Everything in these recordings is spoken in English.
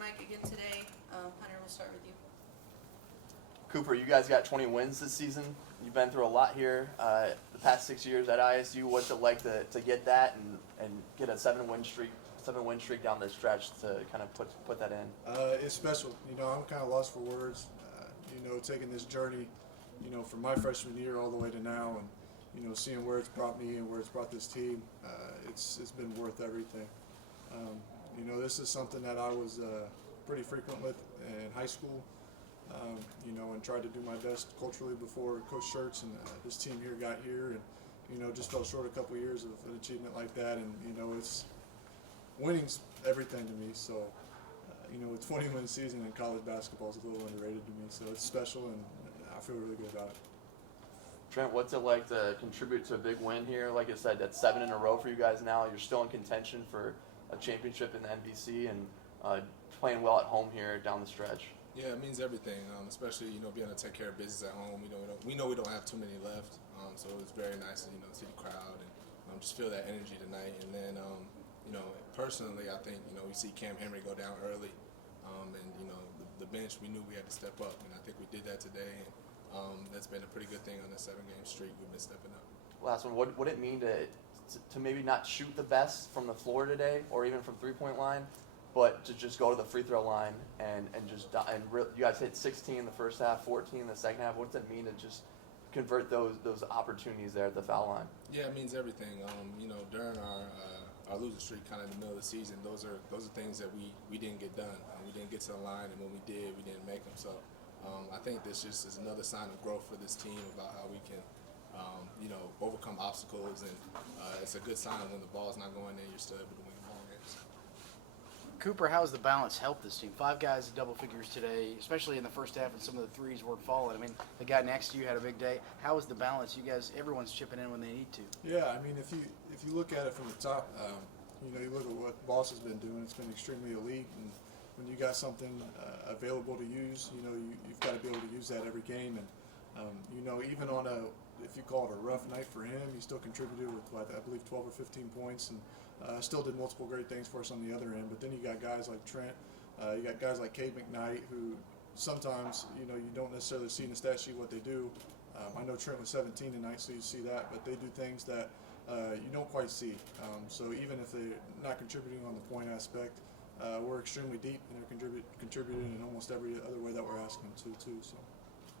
Mike again today. Hunter, we'll start with you. Cooper, you guys got 20 wins this season. You've been through a lot here the past 6 years at ISU. What's it like to get that and get a seven-win streak down the stretch to kind of put that in? It's special. I'm kind of lost for words. Taking this journey, from my freshman year all the way to now, and seeing where it's brought me and where it's brought this team, it's been worth everything. This is something that I was pretty frequent with in high school. And tried to do my best culturally before Coach Schertz and this team here got here, and just fell short a couple years of an achievement like that. And it's winning's everything to me. So a 20-win season in college basketball is a little underrated to me. So it's special, and I feel really good about it. Trent, what's it like to contribute to a big win here? Like I said, that's 7 in a row for you guys now. You're still in contention for a championship in the NBC and playing well at home here down the stretch. Yeah, it means everything, especially being able to take care of business at home. We know we don't have too many left, so it was very nice to see the crowd and just feel that energy tonight. And then personally, I think we see Cam Henry go down early, and the bench, we knew we had to step up, and I think we did that today. And that's been a pretty good thing on the 7-game streak. We've been stepping up. Last one, what would it mean to maybe not shoot the best from the floor today, or even from three-point line, but to just go to the free throw line and you guys hit 16 in the first half, 14 in the second half. What does it mean to just convert those opportunities there at the foul line? Yeah, it means everything. During our losing streak, kind of in the middle of the season, those are things that we didn't get done. We didn't get to the line, and when we did, we didn't make them. So I think this just is another sign of growth for this team about how we can overcome obstacles, and it's a good sign when the ball's not going in, you're still able to win ball games. Cooper, how has the balance helped this team? 5 guys in double figures today, especially in the first half, and some of the threes weren't falling. I mean, the guy next to you had a big day. How is the balance? You guys, everyone's chipping in when they need to. Yeah, I mean, if you look at it from the top, you look at what Boss has been doing. It's been extremely elite, and when you got something available to use, you've got to be able to use that every game. And even on if you call it a rough night for him, he still contributed with, I believe, 12 or 15 points, and still did multiple great things for us on the other end. But then you got guys like Trent, you got guys like Cade McKnight, who sometimes you don't necessarily see in the stat sheet what they do. I know Trent was 17 tonight, so you see that, but they do things that you don't quite see. So even if they're not contributing on the point aspect, we're extremely deep, and they're contributing in almost every other way that we're asking them to too. So,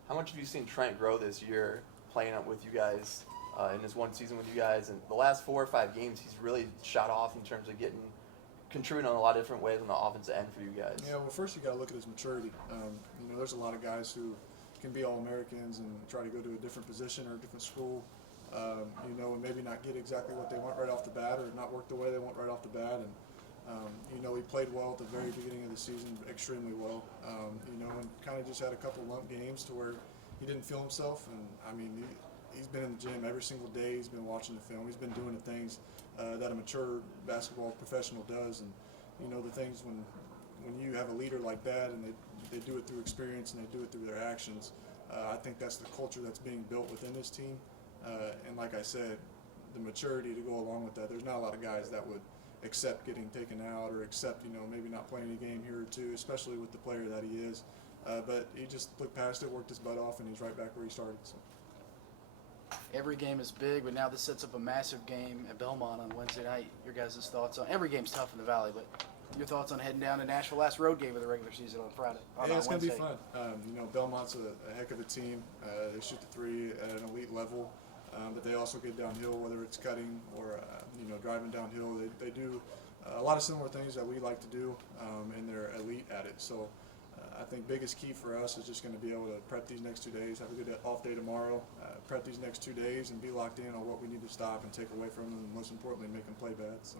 how much have you seen Trent grow this year, playing up with you guys in his one season with you guys? And the last 4 or 5 games, he's really shot off in terms of contributing on a lot of different ways on the offensive end for you guys. Yeah, well, first you got to look at his maturity. There's a lot of guys who can be All-Americans and try to go to a different position or a different school, and maybe not get exactly what they want right off the bat, or not work the way they want right off the bat. And he played well at the very beginning of the season, extremely well. And kind of just had a couple lump games to where he didn't feel himself. And I mean, he's been in the gym every single day. He's been watching the film. He's been doing the things that a mature basketball professional does. And the things when you have a leader like that, and they do it through experience and they do it through their actions. I think that's the culture that's being built within this team. And like I said, the maturity to go along with that. There's not a lot of guys that would accept getting taken out, or accept maybe not playing a game here or two, especially with the player that he is. But he just looked past it, worked his butt off, and he's right back where he started. So. Every game is big, but now this sets up a massive game at Belmont on Wednesday night. Your guys' thoughts on every game's tough in the Valley, but your thoughts on heading down to Nashville, last road game of the regular season on Friday? Yeah, it's going to be fun. Belmont's a heck of a team. They shoot the three at an elite level, but they also get downhill, whether it's cutting or driving downhill. They do a lot of similar things that we like to do, and they're elite at it. So I think biggest key for us is just going to be able to prep these next 2 days, have a good off day tomorrow, prep these next 2 days, and be locked in on what we need to stop and take away from them, and most importantly, make them play bad. So.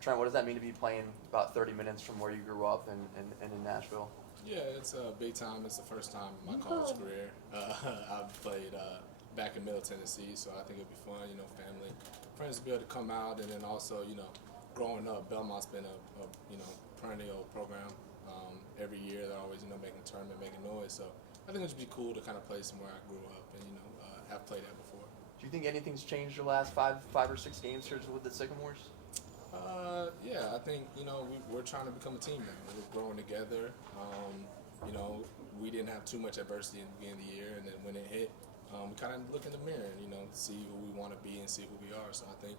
Trent, what does that mean to be playing about 30 minutes from where you grew up and in Nashville? Yeah, it's a big time. It's the first time in my college career I've played back in Middle Tennessee, so I think it'll be fun. Family, friends to be able to come out, and then also, growing up, Belmont's been a perennial program. Every year they're always making a tournament, making noise. So I think it would be cool to kind of play somewhere I grew up and have played at before. Do you think anything's changed the last five or six games here with the Sycamores? Yeah, I think, we're trying to become a team now. We're growing together. We didn't have too much adversity in the beginning of the year, and then when it hit, we kind of look in the mirror and, see who we want to be and see who we are. So I think,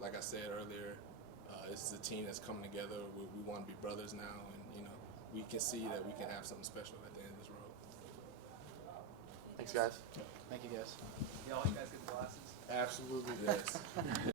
like I said earlier, this is a team that's coming together. We want to be brothers now, and, we can see that we can have something special at the end of this road. Thanks, guys. Thank you, guys. You guys get glasses? Absolutely. Yes.